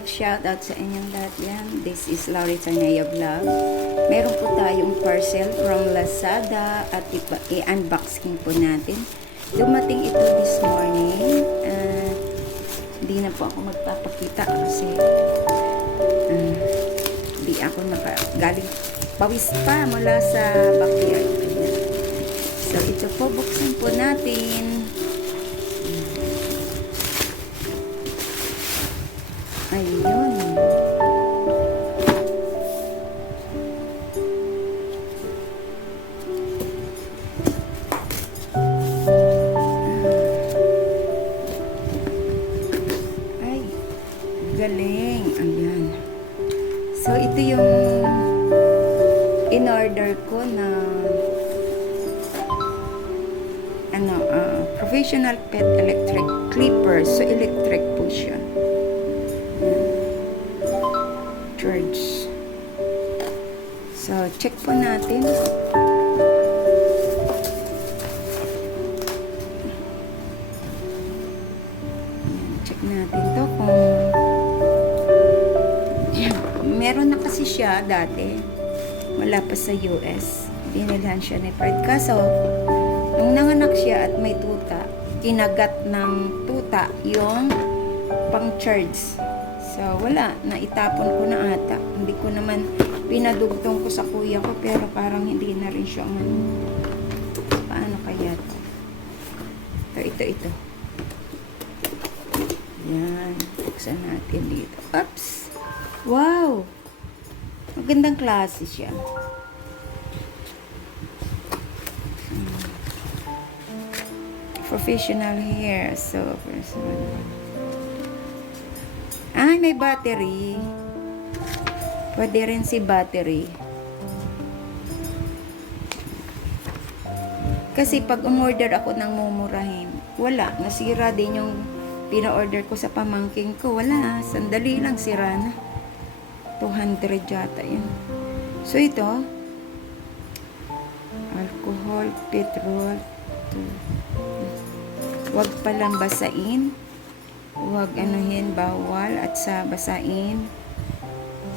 love, shout out sa inyong lahat yan. This is Laurie Tanaya Vlog. Meron po tayong parcel from Lazada at i-unboxing po natin. Dumating ito this morning. Hindi na po ako magpapakita kasi hindi ako galing pawis pa mula sa backyard. So ito po, buksan po natin. Ayun. Ay, galing. Ayan. So, ito yung in-order ko na professional pet electric clipper. So, electric po siya. Charge. So, check po natin. Check natin to kung meron na kasi siya dati. Wala pa sa US. Binilhan siya ni Fred. Kaso, nung nanganak siya at may tuta, kinagat ng tuta yung pang-charge. So, wala. Naitapon ko na ata. Hindi ko naman pinadugtong ko sa kuya ko, pero parang hindi na rin siya paano kaya to? Ito. Yan. Buksan natin dito. Oops! Wow! Magandang klase siya. Professional hair. So, may battery. Pwede rin si battery. Kasi pag umorder ako ng mumurahin, wala. Nasira din yung pina-order ko sa pamangking ko. Wala. Sandali lang, sira na. 200 yata yun. So, ito. Alcohol, petrol. Huwag palang basain. Huwag anuhin, bawal at sa basain.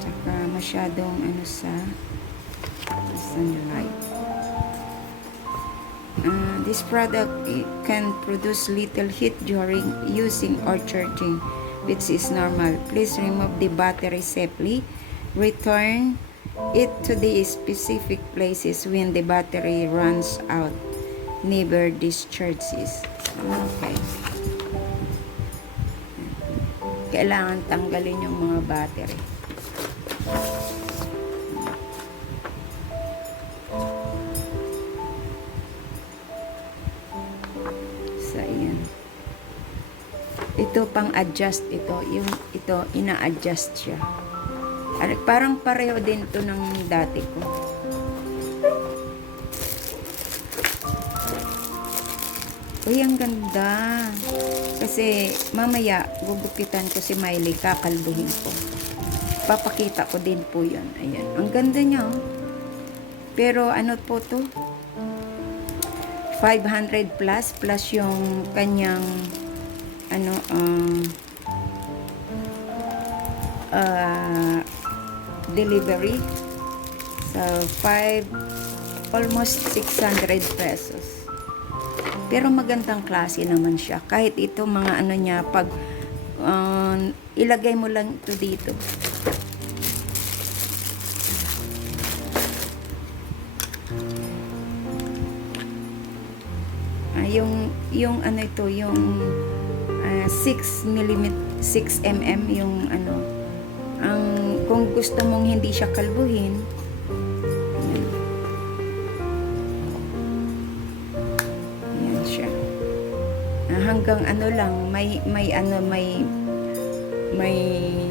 Tsaka masyadong sa sunlight. This product can produce little heat during using or charging, which is normal. Please remove the battery safely. Return it to the specific places when the battery runs out. Never discharges. Okay. Kailangan tanggalin yung mga battery. So, ayan. Ito pang adjust ito. Ito, ina-adjust siya. Parang pareho din ito ng dati ko. Uy, ang ganda. Kasi mamaya gugupitan ko si Miley, kakalbuhin ko. Papakita ko din po yun. Ayan. Ang ganda niya. Pero ano po to? 500 plus yung kanyang delivery. So, almost 600 pesos. Pero magandang klase naman siya. Kahit ito mga niya, pag ilagay mo lang ito dito. Yung 6 mm yung kung gusto mong hindi siya kalbuhin, hanggang lang may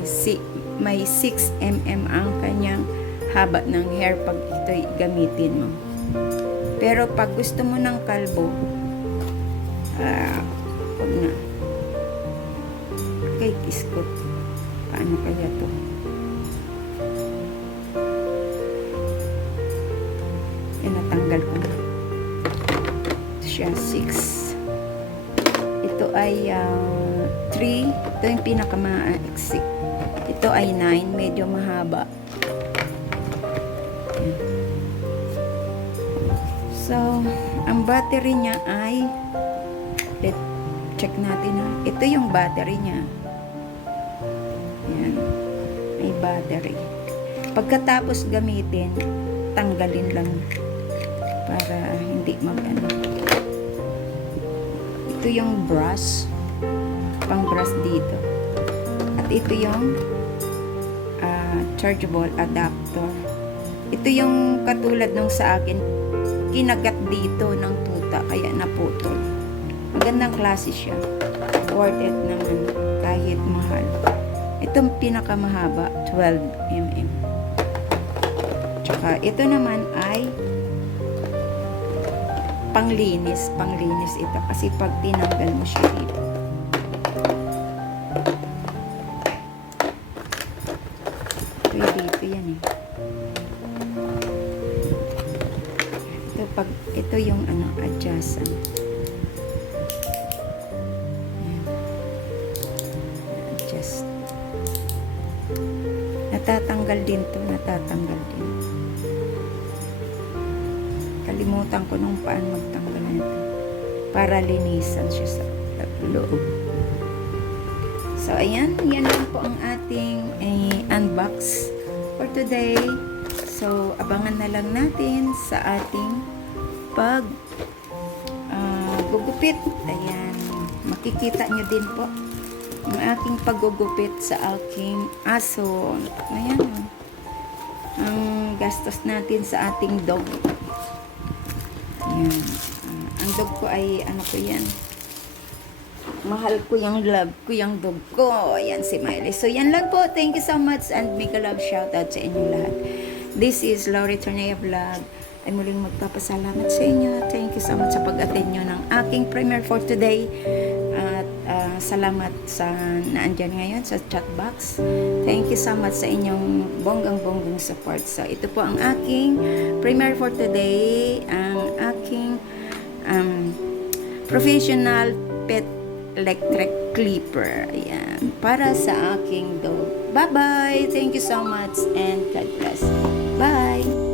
6 mm ang kanyang haba ng hair pag ito'y gamitin mo. Pero pag gusto mo ng kalbo, huwag na. Okay, kiskot. Paano kaya to? Yan, natanggal ko na. Ito siya, 6. Ito ay 3. Ito yung pinakamaksik. Ito ay 9, medyo mahaba. Ayan. So, ang battery niya ay, check natin ha. Ito yung battery niya. Ayan. May battery. Pagkatapos gamitin, tanggalin lang para hindi mag-ano. Ito yung brush, pang brush dito. At ito yung chargeable adapter. Ito yung katulad nung sa akin, kinagat dito ng tuta, kaya naputol. Magandang klase siya. Worth it naman, kahit mahal. Itong pinakamahaba, 12 mm. Tsaka ito naman ay panglinis ito kasi pag tinanggal mo siya dito. Dito yan eh. Ito yung adjustan. Ayan. Adjust. Natatanggal din to, natatanggal din. Kalimutan ko nung paano magtanggal nito para linisan siya sa loob. So, ayan. Yan lang po ang ating unbox for today. So, abangan na lang natin sa ating gugupit. Ayan. Makikita nyo din po yung aking paggugupit sa aking aso. Ayan. Ang gastos natin sa ating dog. Ayan. Ang dog ko ay, ko yan. Mahal ko yung love ko yung dog ko. Ayan si Miley. So, yan lang po. Thank you so much and mega love shoutout sa inyo lahat. This is Laurie Tornea Vlog. Ay muling magpapasalamat sa inyo. Thank you so much sa pag-attend nyo ng aking premiere for today. At salamat sa naandyan ngayon sa chat box. Thank you so much sa inyong bonggang-bonggang support. So, ito po ang aking premiere for today. Ang aking professional pet electric clipper. Ayan. Para sa aking dog. Bye-bye. Thank you so much and God bless. Bye.